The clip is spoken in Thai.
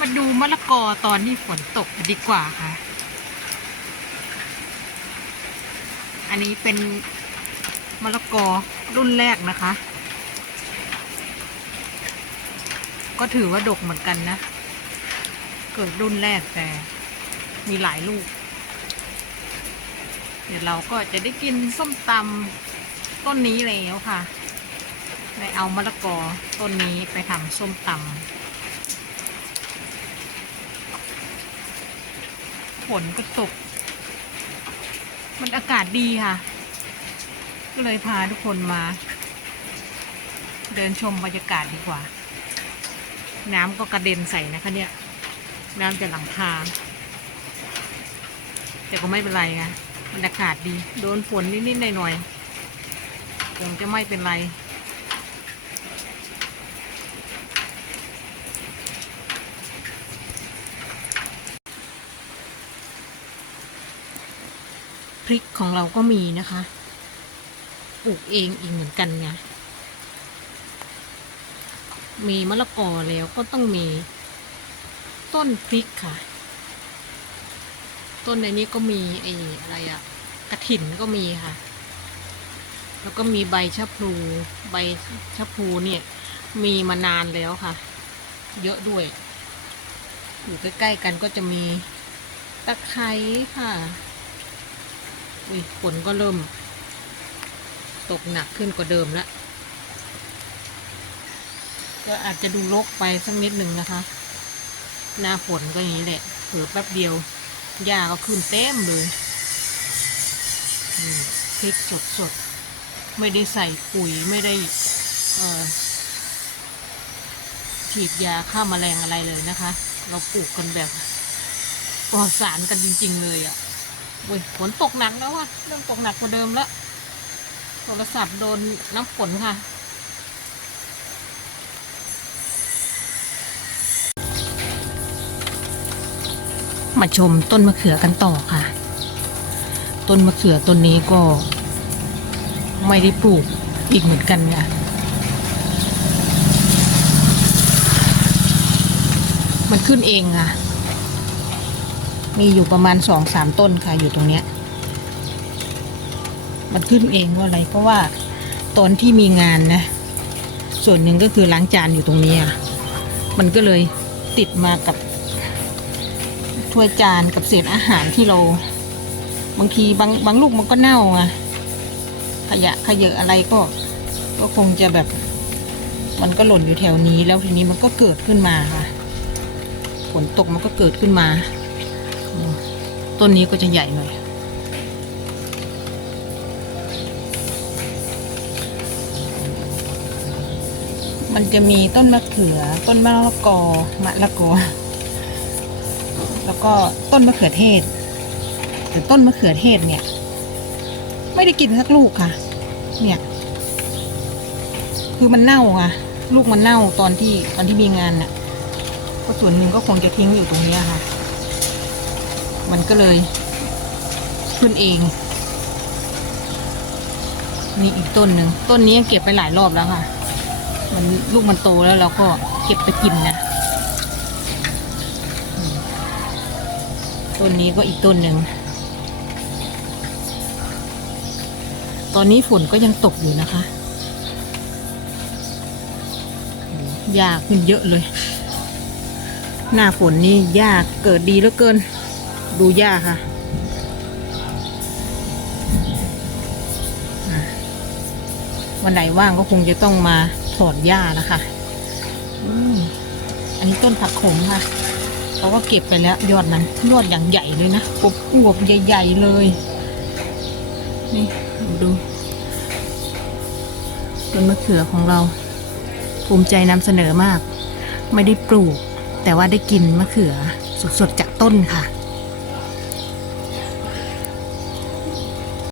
มาดูมะละกอตอนที่ฝนตกดีกว่าค่ะ อันนี้เป็นมะละกอรุ่นแรกนะคะ ก็ถือว่าดกเหมือนกันนะ เกิดรุ่นแรกแต่มีหลายลูก เดี๋ยวเราก็จะได้กินส้มตำต้นนี้แล้วค่ะได้เอามะละกอต้นนี้ไปทำส้มตำ ฝนก็ตก มันอากาศดีค่ะ ก็เลยพาทุกคนมา เดินชมบรรยากาศดีกว่า น้ำก็กระเด็นใส่นะคะเนี่ย น้ำจากหลังคาแต่ก็ไม่เป็นไรไงบรรยากาศดี โดนฝนนิดๆหน่อยๆคงจะไม่เป็นไร ริกของเราก็มีนะคะ ปลูกเองอีกเหมือนกันไงมีมะละกอแล้วก็ต้องมี ต้นพริกค่ะ ต้นในนี้ก็มีไอ้อะไรอะกระถินก็มีค่ะ แล้วก็มีใบชะพลู ใบชะพลูเนี่ย มีมานานแล้วค่ะ เยอะด้วย อยู่ใกล้ๆกันก็จะมีตะไคร้ค่ะ อุ้ยฝนก็เริ่ม ตกหนักขึ้นกว่าเดิมแล้วก็อาจจะดูรกไปสักนิดหนึ่งนะคะ หน้าฝนก็อย่างนี้แหละเผลอแป๊บเดียวหญ้าก็ขึ้นเต็มเลยพริกสดสดไม่ได้ใส่ปุ๋ยไม่ได้ฉีดยาฆ่าแมลงอะไรเลยนะคะ เราปลูกกันแบบปลอดสารกันจริง ๆ เลยอะ่ะ อ้ยฝนตกหนักแล้วว่ะเริ่มตกหนักกว่าเดิมแล้วโทรศัพท์โดนน้ำฝนค่ะ มาชมต้นมะเขือกันต่อค่ะ ต้นมะเขือต้นนี้ก็ ไม่ได้ปลูกอีกเหมือนกันค่ะมันขึ้นเองค่ะ มีอยู่ประมาณสองสามต้นค่ะอยู่ตรงเนี้ย มันขึ้นเองว่าอะไรเพราะว่าตอนที่มีงานนะ ส่วนหนึ่งก็คือล้างจานอยู่ตรงนี้อะมันก็เลยติดมากับถ้วยจานกับเศษอาหารที่เรา บางทีบางบางลูกมันก็เน่าอะขยะขยะอะไรก็ ก็คงจะแบบ มันก็หล่นอยู่แถวนี้แล้วทีนี้มันก็เกิดขึ้นมาค่ะฝนตกมันก็เกิดขึ้นมา ต้นนี้ก็จะใหญ่หน่อยมันจะมีต้นมะเขือ ต้นมะละกอมะละกอ แล้วก็ต้นมะเขือเทศ แต่ต้นมะเขือเทศเนี่ย ไม่ได้กินสักลูกค่ะ เนี่ย คือมันเน่าค่ะ ลูกมันเน่าตอนที่ตอนที่มีงานน่ะ ก็ส่วนหนึ่งก็คงจะทิ้งอยู่ตรงนี้ค่ะ มันก็เลยขึ้นเอง นี่อีกต้นหนึ่งต้นนี้เก็บไปหลายรอบแล้วค่ะ มันลูกมันโตแล้วเราก็เก็บไปกินนะต้นนี้ก็อีกต้นหนึ่งตอนนี้ฝนก็ยังตกอยู่นะคะหญ้าขึ้นเยอะเลย หน้าฝนนี่หญ้าเกิดดีเหลือเกิน ดูหญ้าค่ะ วันไหนว่างก็คงจะต้องมาถอดหญ้านะคะออันนี้ต้นผักขมค่ะเขาก็เก็บไปแล้วยอดนั้นยอดอย่างใหญ่เลยนะกบอวบใหญ่ๆเลย นี่ดูต้นมะเขือของเรา ภูมิใจนำเสนอมาก ไม่ได้ปลูก แต่ว่าได้กินมะเขือสดๆจากต้นค่ะ